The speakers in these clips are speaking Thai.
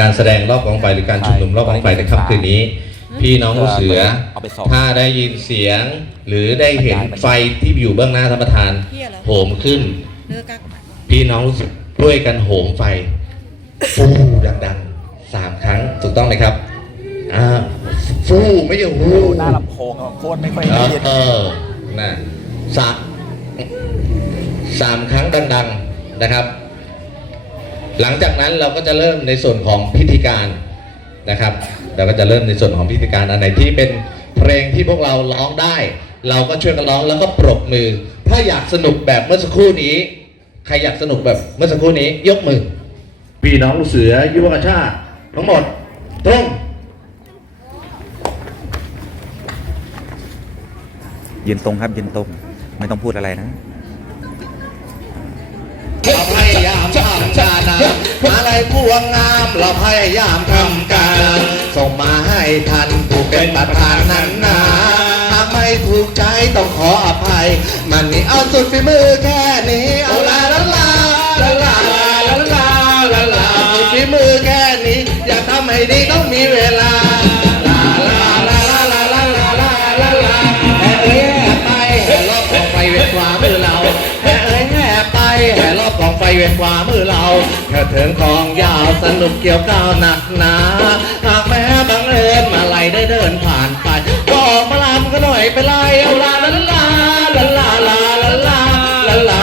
การแสดงรอบกองไฟหรือการชุมนุมรอบกองไฟในค่ำคืนนี้ พี่น้องลูกเสือเอาไปส่งถ้าได้ยินเสียง หรือได้เห็นไฟที่อยู่เบื้องหน้าท่านประธานโหมขึ้นเลือกกักพี่น้องรู้สึกด้วยกันโหมไฟฟูดังๆสามครั้งถูกต้องไหมครับอ่าฟูไม่ใช่ฟูหน้าลำโพงอะโคตรไม่ค่อยเอได้อยินเออน่ะสามสามครั้งดัง ๆนะครับ หลังจากนั้นเราก็จะเริ่มในส่วนของพิธีการนะครับ เราก็จะเริ่มในส่วนของพิธีการอันไหนที่เป็นเพลงที่พวกเราร้องได้ เราก็ช่วยกันร้องแล้วก็ปรบมือ ถ้าอยากสนุกแบบเมื่อสักครู่นี้ ใครอยากสนุกแบบเมื่อสักครู่นี้ยกมือ พี่น้องลูกเสือยุวกชาติทั้งหมดตรงยืนตรงครับยืนตรง ไม่ต้องพูดอะไรนะ มาลายพวงงามเราพยายามทำการ ส่งมาให้ท่านผู้เป็นประธานนั้นนาหากไม่ถูกใจต้องขออภัย มันนี่เอาสุดฝีมือแค่นี้เอาลาละลาละลาละลาละลาฝีมือแค่นี้ อยากทำให้ดีต้องมีเวลา เวียนขวามือเราเธอเถิงทองยาวสนุกเกี่ยวก้าวหนักหนาหากแม้บังเอิญมาไหลได้เดินผ่านไปก็ออกมาลำก็หน่อยไปไล่เอาลาลาลาลาลาลาลาลาลาลา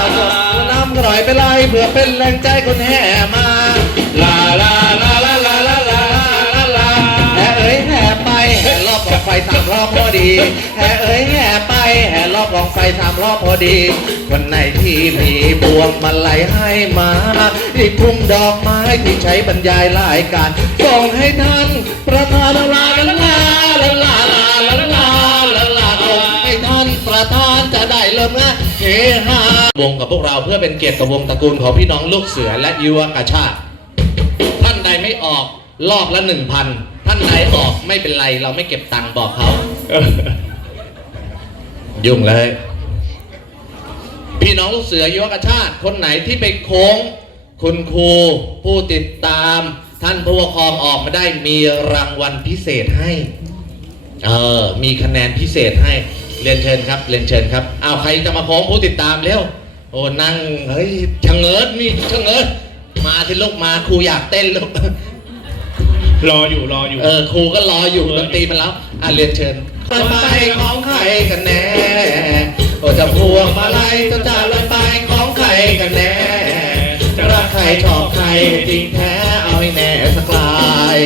ลำก็หน่อยไปไล่เพื่อเป็นแรงใจคนแห่มาลาลา อบพอดีแห่เอ้ยแห่ไปแห่รอบกองไฟสามรอบพอดีคนไหนที่มีบวงมาไล่ให้มาที่พุ่มดอกไม้ที่ใช้บรรยายรายการส่งให้ท่านประธานลาลาลาลาลาลาลาลาลาลาส่งให้ท่านประธานจะได้เริ่มงานเฮฮาวงกับพวกเราเพื่อเป็นเกียรติกับวงตระกูลของพี่น้องลูกเสือและยุวกชาติท่านใดไม่ออกรอบละหนึ่งพัน ท่านใดออกไม่เป็นไรเราไม่เก็บตังค์บอกเขายุ่งเลย พี่น้องลูกเสือยุวกชาติ คนไหนที่ไปโค้ง คุณครูผู้ติดตาม ท่านผู้ปกครองออกมาได้มีรางวัลพิเศษให้ เออ มีคะแนนพิเศษให้ เรียนเชิญครับ เรียนเชิญครับเอาใครจะมาโค้งผู้ติดตามเร็วโอ้นั่งเฮ้ยชะเงิดมีชะเงิดมาที่ลูกมาครูอยากเต้นลูก รออยู่รออยู่ เออครูก็รออยู่ดนตรีมาแล้วอะเรียนเชิญไปไปของใครกันแน่โอ้จะพวงมาลัยจะจ่าลอยไปของใครกันแน่จะรักใครชอบใครจริงแท้เอาให้แน่สักลาย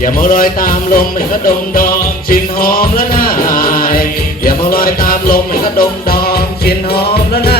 อย่ามาลอยตามลมมันก็ดมดอมชินหอมและน่าอายอย่ามาลอยตามลมมันก็ดมดอมชินหอมและน่าอาย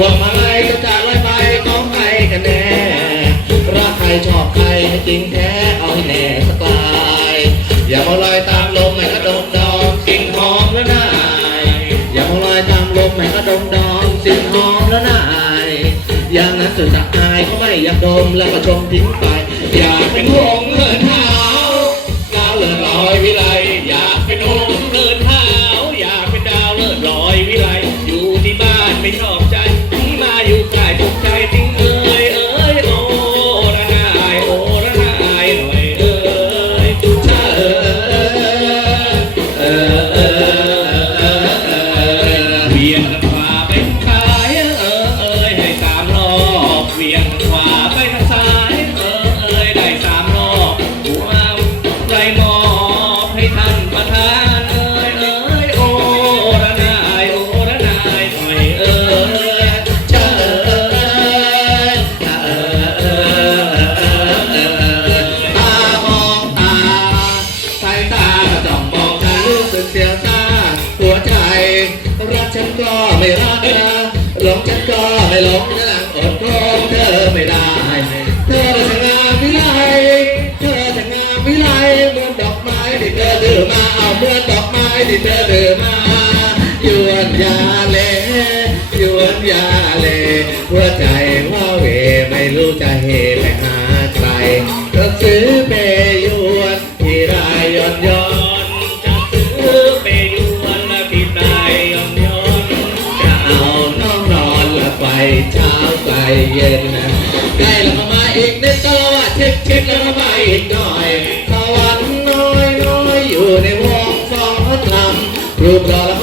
วงมาลัยจะจะลอยไปของใครกันแน่รักใครชอบใครให้จริงแท้เอาให้แน่สักลายอย่ามาลอยตามลมไม่กระดมดองสิ่งหอมแล้วนายอย่ามาลอยตามลมไม่กระดมดองสิ่งหอมแล้วนายอย่างนั้นสุดจะอายก็ไม่อยากดมแล้วก็ชมทิ้งไปอยากเป็นหงส์เหิน 네. ที่เธอเดินมายวนยาเลยวนยาเลหัวใจว่าเหวไม่รู้จะเหไปหาใครก็ซื้อเปยวนที่ไรย้อนย้อนจะซื้อเปยวนและที่ไรย้อนย้อนจะเอาน้องนอนละไปเช้าไปเย็นใกล้แล้วก็มาอีกนิดก็ว่าเช็คเช็คแล้วก็มาอีกหน่อยำ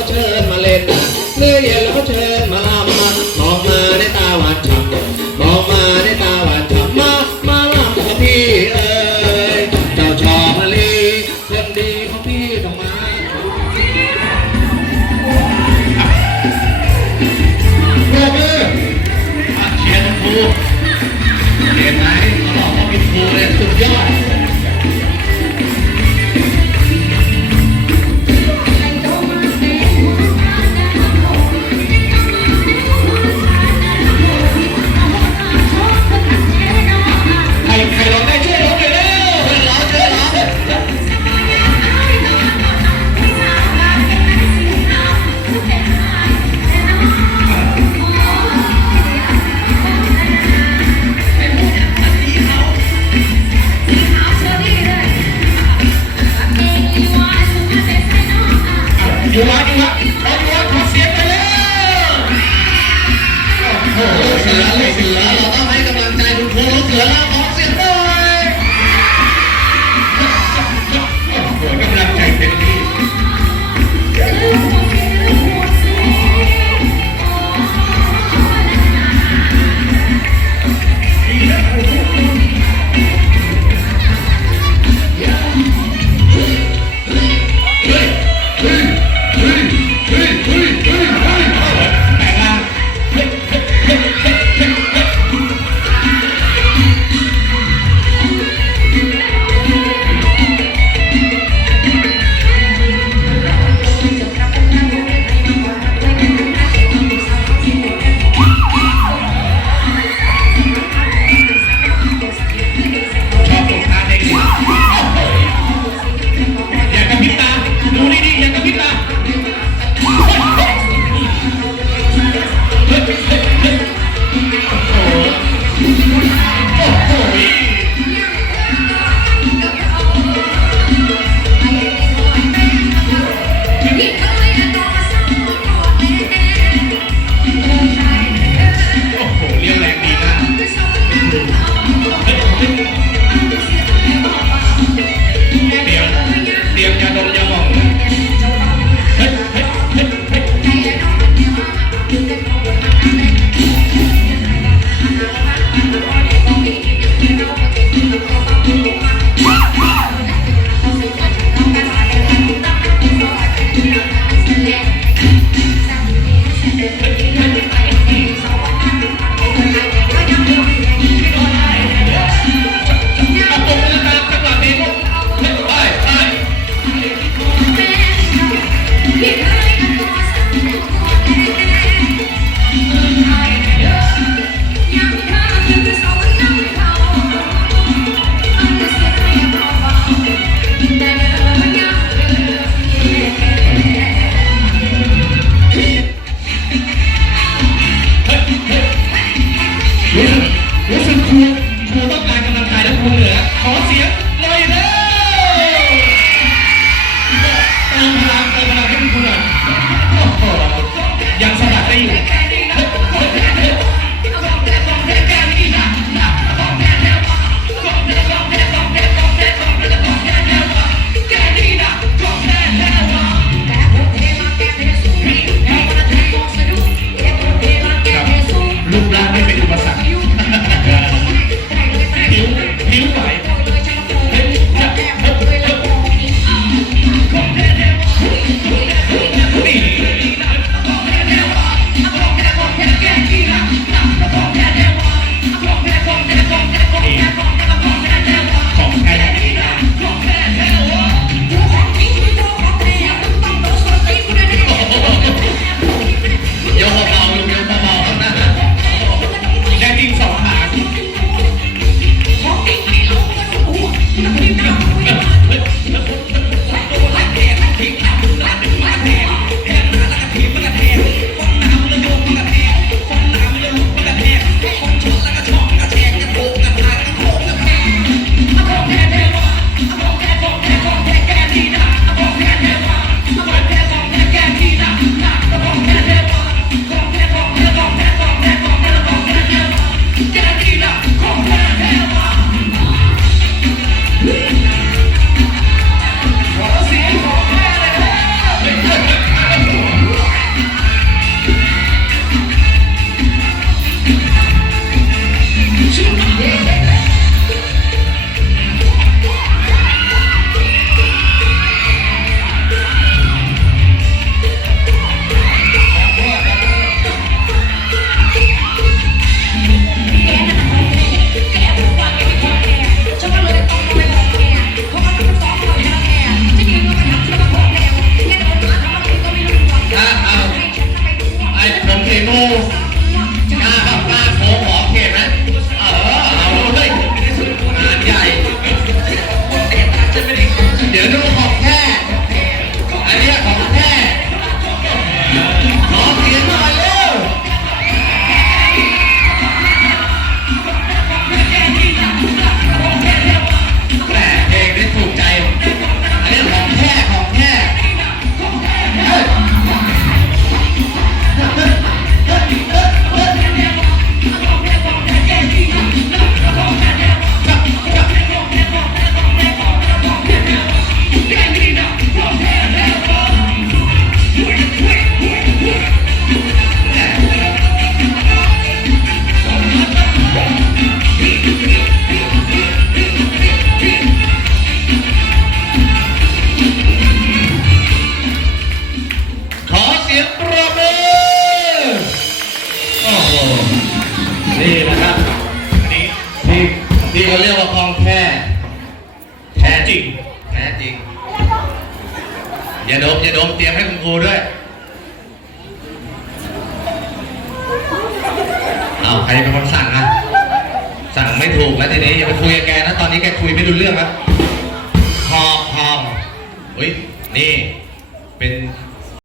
นี่นี่เขาเรียกว่าคลองแท้แท้จริงแท้จริง อย่าดมอย่าดมเตรียมให้คุณครูด้วยเอาใครเป็นคนสั่งนะสั่งไม่ถูกแล้วทีนี้อย่าไปคุยกับแกนะตอนนี้แกคุยไม่รู้เรื่องแล้วหอบหอบอุ้ยนี่เป็น